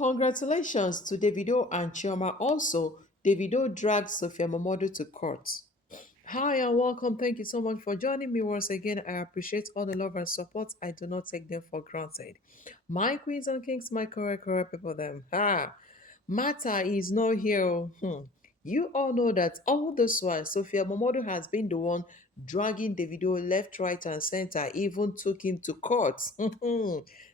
Congratulations to Davido and Chioma. Also, Davido dragged Sophia Momodu to court. Hi and welcome. Thank you so much for joining me once again. I appreciate all the love and support. I do not take them for granted. My queens and kings, my correct people, them. Matter is not here. You all know that all this while, Sophia Momodu has been the one dragging Davido left, right, and center, even took him to court.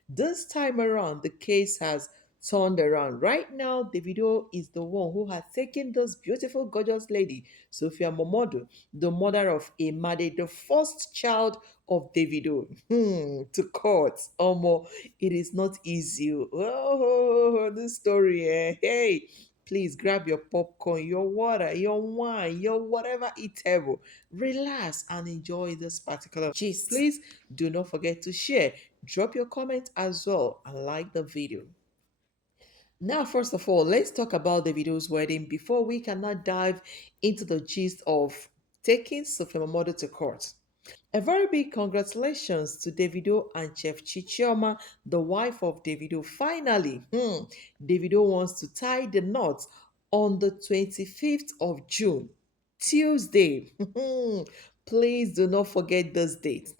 This time around, the case has turned around. Right now, Davido is the one who has taken this beautiful, gorgeous lady, Sophia Momodu, the mother of Imade, the first child of Davido, to court. It is not easy. Oh, this story, hey. Please grab your popcorn, your water, your wine, your whatever eatable. Relax and enjoy this particular gist. Please do not forget to share. Drop your comment as well and like the video. Now, first of all, let's talk about the video's wedding before we cannot dive into the gist of taking Sophia Momodu to court. A very big congratulations to Davido and Chef Chichioma, the wife of Davido. Finally, Davido wants to tie the knot on the 25th of June, Tuesday. Please do not forget this date.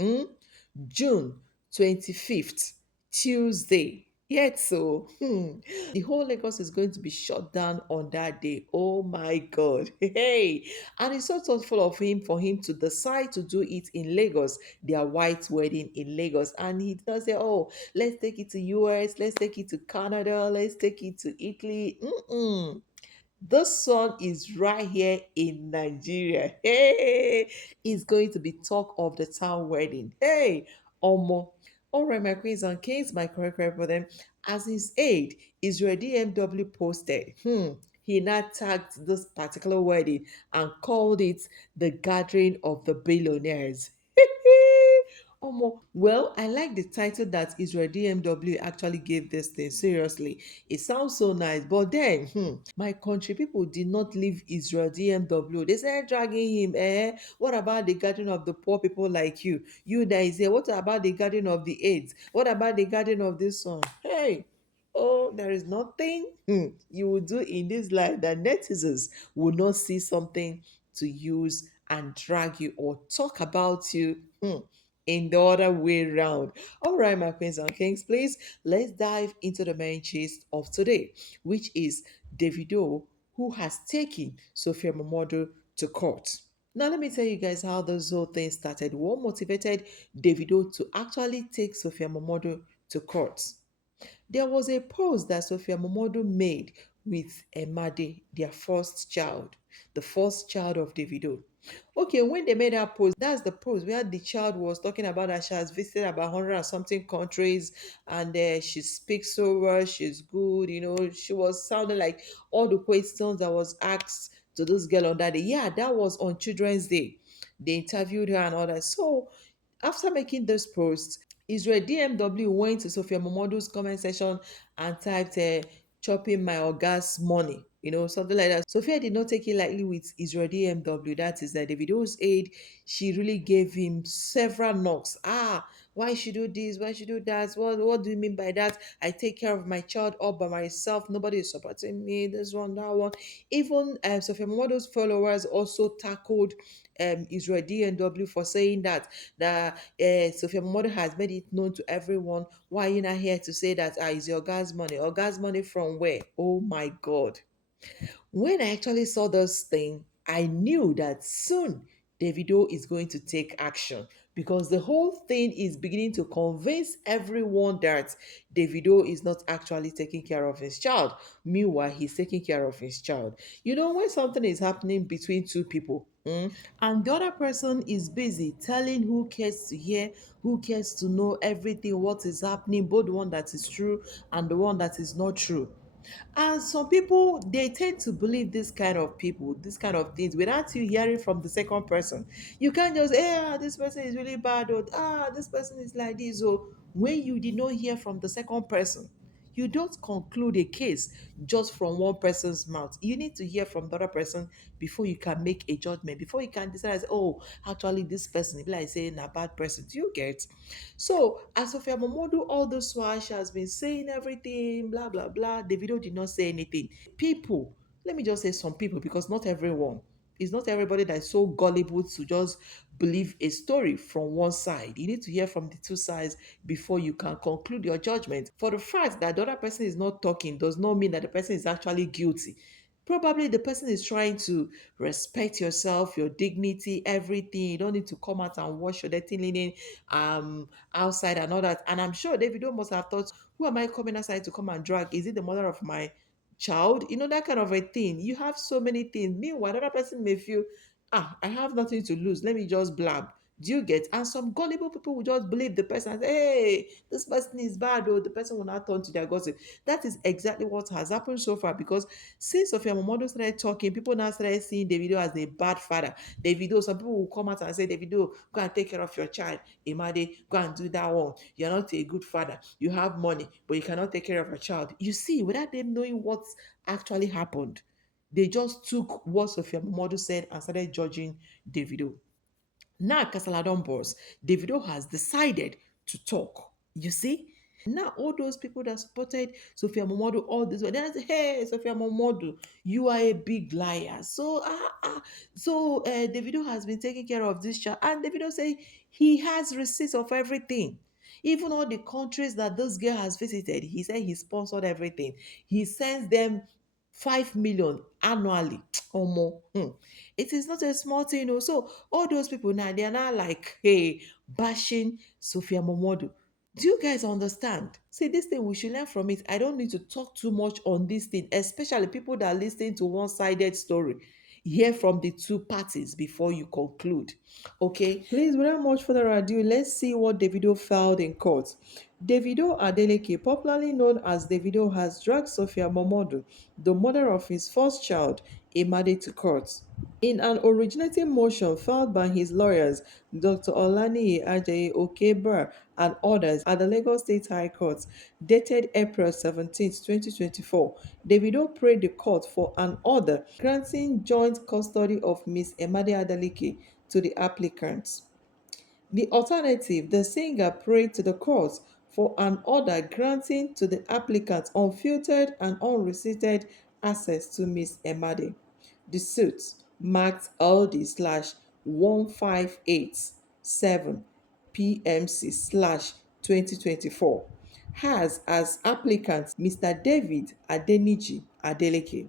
June 25th, Tuesday. Yet so, the whole Lagos is going to be shut down on that day. Oh my God. Hey. And it's so thoughtful of him for him to decide to do it in Lagos, their white wedding in Lagos. And he does say, oh, let's take it to US, let's take it to Canada, let's take it to Italy. This song is right here in Nigeria. Hey, it's going to be talk of the town wedding. Hey, Omo. All right, my queens and kings, my correct for them. As his aide, Israel DMW posted, he now tagged this particular wedding and called it the gathering of the billionaires. Well, I like the title that Israel DMW actually gave this thing. Seriously, it sounds so nice. But then, my country people did not leave Israel DMW. They started dragging him. What about the gathering of the poor people like you? You that is here. What about the gathering of the AIDS? What about the gathering of this one? Hey. Oh, there is nothing you will do in this life that netizens will not see something to use and drag you or talk about you in the other way round. All right, my queens and kings, please let's dive into the main gist of today, which is Davido, who has taken Sophia Momodu to court. Now, let me tell you guys how this whole thing started. What motivated Davido to actually take Sophia Momodu to court? There was a post that Sophia Momodu made with Imade, their first child, the first child of Davido. Okay, when they made that post, that's the post where the child was talking about that she has visited about 100 and something countries and she speaks so well, she's good, she was sounding like all the questions that was asked to this girl on that day. Yeah, that was on Children's Day. They interviewed her and all that. So after making this post, Israel DMW went to Sophia Momodu's comment section and typed, chopping my orgas money, something like that. Sophia did not take it lightly with Israel DMW, that is that Davido's aide. She really gave him several knocks. Why should do this? Why should do that? What do you mean by that? I take care of my child all by myself. Nobody is supporting me. This one, that one. Even Sophia Momodu's followers also tackled Israel DNW for saying that Sophia Momodu has made it known to everyone. Why are you not here to say that is your gas money? Or gas money from where? Oh my God. When I actually saw this thing, I knew that soon Davido is going to take action because the whole thing is beginning to convince everyone that Davido is not actually taking care of his child. Meanwhile, he's taking care of his child. When something is happening between two people, and the other person is busy telling who cares to hear, who cares to know everything, what is happening, both the one that is true and the one that is not true. And some people, they tend to believe this kind of people, this kind of things, without you hearing from the second person. You can't just, this person is really bad, or this person is like this, or when you did not hear from the second person. You don't conclude a case just from one person's mouth. You need to hear from the other person before you can make a judgment, before you can decide, oh, actually, this person, be like saying a bad person. Do you get? So, as Sophia Momodu, all this while, she has been saying everything, blah, blah, blah. The video did not say anything. People, let me just say some people, because not everyone, it's not everybody that is so gullible to just believe a story from one side. You need to hear from the two sides before you can conclude your judgment. For the fact that the other person is not talking does not mean that the person is actually guilty. Probably the person is trying to respect yourself, your dignity, everything. You don't need to come out and wash your dirty linen outside and all that. And I'm sure Davido must have thought, who am I coming outside to come and drag? Is it the mother of my child? You know, that kind of a thing. You have so many things. Meanwhile, another person may feel, I have nothing to lose. Let me just blab. Do you get? And some gullible people will just believe the person and say, hey, this person is bad, or the person will not turn to their gossip. That is exactly what has happened so far, because since Sophia Momodu started talking, people now started seeing Davido as a bad father. Davido, some people will come out and say, Davido, go and take care of your child. Imade, go and do that one. You're not a good father. You have money, but you cannot take care of your child. You see, without them knowing what actually happened, they just took what Sophia Momodu said and started judging Davido. Now, Kasala don burst. Davido has decided to talk. You see? Now, all those people that supported Sophia Momodu all this way, they say, hey, Sophia Momodu, you are a big liar. So Davido has been taking care of this child. And Davido say he has receipts of everything. Even all the countries that this girl has visited, he said he sponsored everything. He sends them 5 million annually. Omo. It is not a small thing, So all those people now, they are now like, hey, bashing Sophia Momodu. Do you guys understand? See, this thing, we should learn from it. I don't need to talk too much on this thing, especially people that are listening to one-sided story. Hear from the two parties before you conclude. Okay, please, without much further ado, let's see what Davido filed in court. Davido Adeleke, popularly known as Davido, has dragged Sophia Momodu, the mother of his first child, Imade, to court. In an originating motion filed by his lawyers, Dr. Olaniyi Ajayi Okebra and others at the Lagos State High Court, dated April 17, 2024, Davido prayed the court for an order granting joint custody of Ms. Imade Adeleke to the applicant. The alternative, the singer prayed to the court for an order granting to the applicant unfiltered and unrestricted access to Ms. Emade. The suit, marked LD/1587 PMC/2024, has as applicant Mr. David Adeniji Adeleke,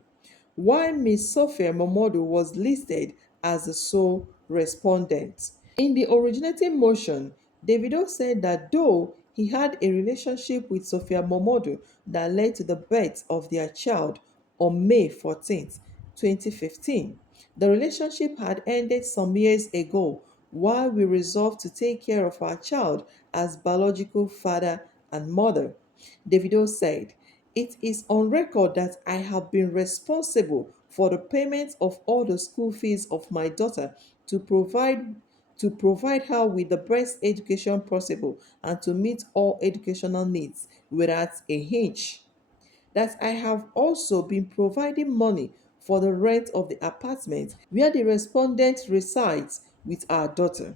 while Ms. Sophia Momodu was listed as the sole respondent. In the originating motion, Davido said that though he had a relationship with Sophia Momodu that led to the birth of their child on May 14th, 2015, the relationship had ended some years ago while we resolved to take care of our child as biological father and mother. Davido said, it is on record that I have been responsible for the payment of all the school fees of my daughter to provide her with the best education possible and to meet all educational needs without a hitch. That I have also been providing money for the rent of the apartment where the respondent resides with our daughter.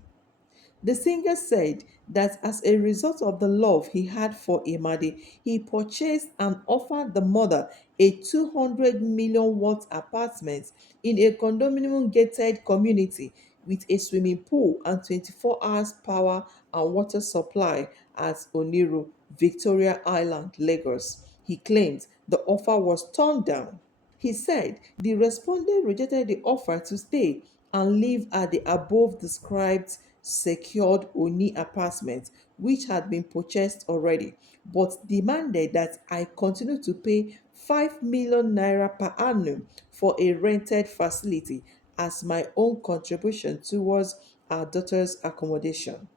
The singer said that as a result of the love he had for Imade, he purchased and offered the mother a 200 million worth apartment in a condominium gated community with a swimming pool and 24 hours power and water supply at Oniru, Victoria Island, Lagos. He claimed the offer was turned down. He said the respondent rejected the offer to stay and live at the above described secured Oni apartment, which had been purchased already, but demanded that I continue to pay 5 million naira per annum for a rented facility as my own contribution towards our daughter's accommodation.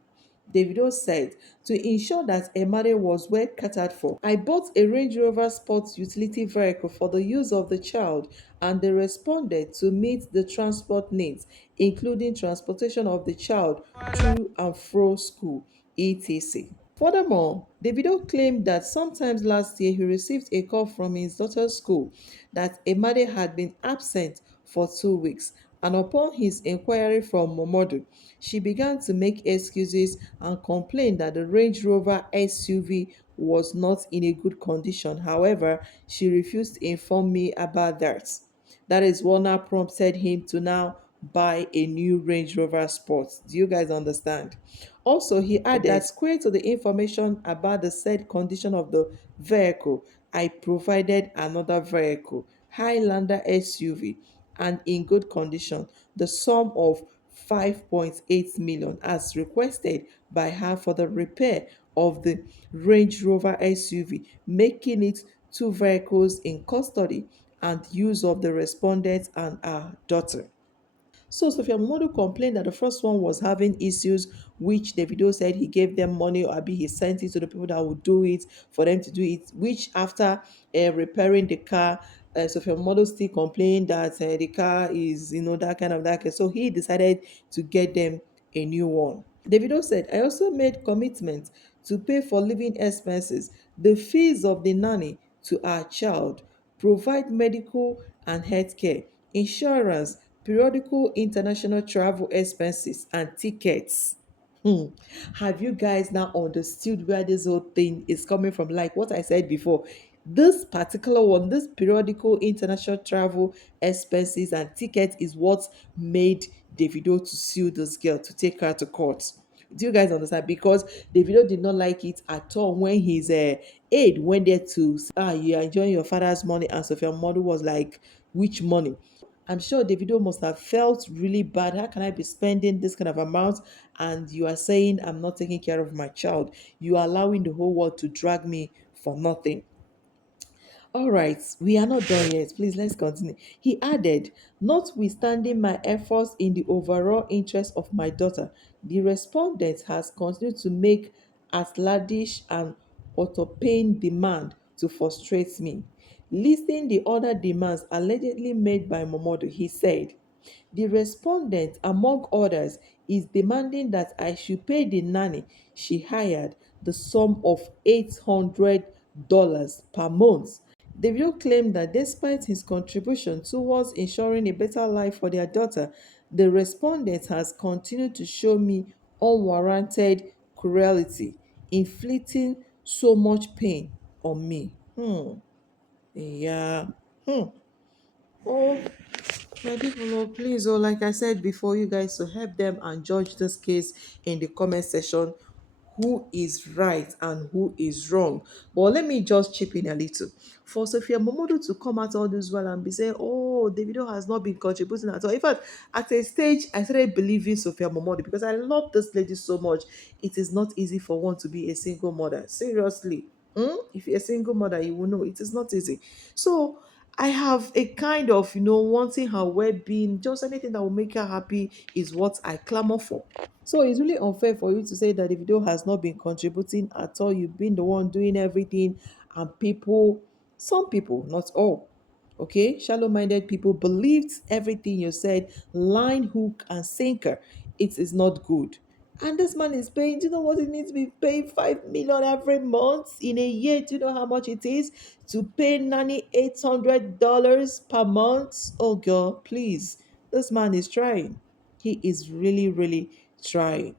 Davido said, to ensure that Emade was well catered for, I bought a Range Rover Sports utility vehicle for the use of the child and they responded to meet the transport needs, including transportation of the child to and fro school, etc. Furthermore, Davido claimed that sometimes last year he received a call from his daughter's school that Imade had been absent for 2 weeks. And upon his inquiry from Momodu, she began to make excuses and complain that the Range Rover SUV was not in a good condition. However, she refused to inform me about that. That is what now prompted him to now buy a new Range Rover Sport. Do you guys understand? Also, he added that square to the information about the said condition of the vehicle, I provided another vehicle, Highlander SUV, and in good condition, the sum of 5.8 million as requested by her for the repair of the Range Rover SUV, making it two vehicles in custody and use of the respondent and our daughter. So Sophia Momodu complained that the first one was having issues, which Davido said he gave them money or maybe he sent it to the people that would do it for them to do it. Which after repairing the car, Sophia Momodu still complained that the car is that kind of that. So he decided to get them a new one. Davido said, I also made commitment to pay for living expenses, the fees of the nanny to our child, provide medical and health care, insurance, periodical international travel expenses, and tickets. Hmm. Have you guys now understood where this whole thing is coming from? Like what I said before, this particular one, this periodical international travel expenses and tickets is what made Davido to sue this girl to take her to court. Do you guys understand? Because Davido did not like it at all when his aide went there to say, you are enjoying your father's money, and Sophia Modu was like, which money? I'm sure Davido must have felt really bad. How can I be spending this kind of amount? And you are saying I'm not taking care of my child. You are allowing the whole world to drag me for nothing. All right, we are not done yet. Please, let's continue. He added, notwithstanding my efforts in the overall interest of my daughter, the respondent has continued to make outlandish and auto-paying demand to frustrate me. Listing the other demands allegedly made by Momodu, he said, the respondent, among others, is demanding that I should pay the nanny she hired the sum of $800 per month. Davido claimed that despite his contribution towards ensuring a better life for their daughter, the respondent has continued to show me unwarranted cruelty, inflicting so much pain on me. Yeah. Oh, my people, please, like I said before, you guys to help them and judge this case in the comment section. Who is right and who is wrong? But let me just chip in a little. For Sophia Momodu to come out all this well and be saying, "Oh, Davido has not been contributing at all." In fact, at a stage, I started believing Sophia Momodu because I love this lady so much. It is not easy for one to be a single mother. Seriously, if you're a single mother, you will know it is not easy. So I have a kind of, wanting her well-being, just anything that will make her happy is what I clamor for. So it's really unfair for you to say that the video has not been contributing at all. You've been the one doing everything, and some people, not all, okay, shallow-minded people believed everything you said, line, hook, and sinker. It is not good. And this man is paying, do you know what it needs to be paying 5 million every month in a year? Do you know how much it is to pay nanny $800 per month? Oh girl, please. This man is trying. He is really, really trying.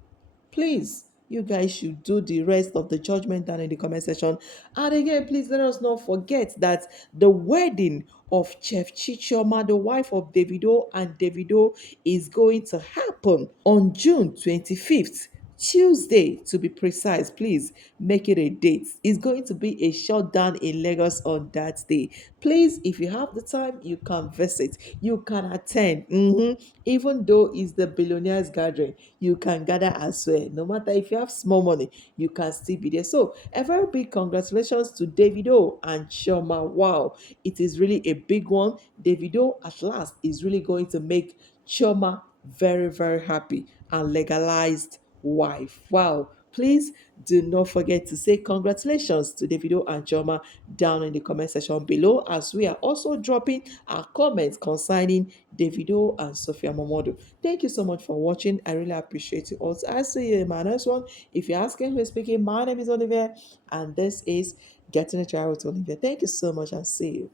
Please, you guys should do the rest of the judgment down in the comment section. And again, please let us not forget that the wedding of Chef Chichoma, the wife of Davido and Davido, is going to happen on June 25th. Tuesday, to be precise, please make it a date. It's going to be a shutdown in Lagos on that day. Please, if you have the time, you can visit, you can attend. Even though it's the billionaires gathering, you can gather as well. No matter if you have small money, you can still be there. So, a very big congratulations to Davido and Chioma. Wow, it is really a big one. Davido at last is really going to make Chioma very, very happy and legalized wife. Wow. Please do not forget to say congratulations to Davido and Chioma down in the comment section below, as we are also dropping our comments concerning Davido and Sophia Momodu. Thank you so much for watching. I really appreciate it. Also, I see you in my next one. If you're asking who is speaking, my name is Olivia, and this is Getting a Try with Olivia. Thank you so much, and see you.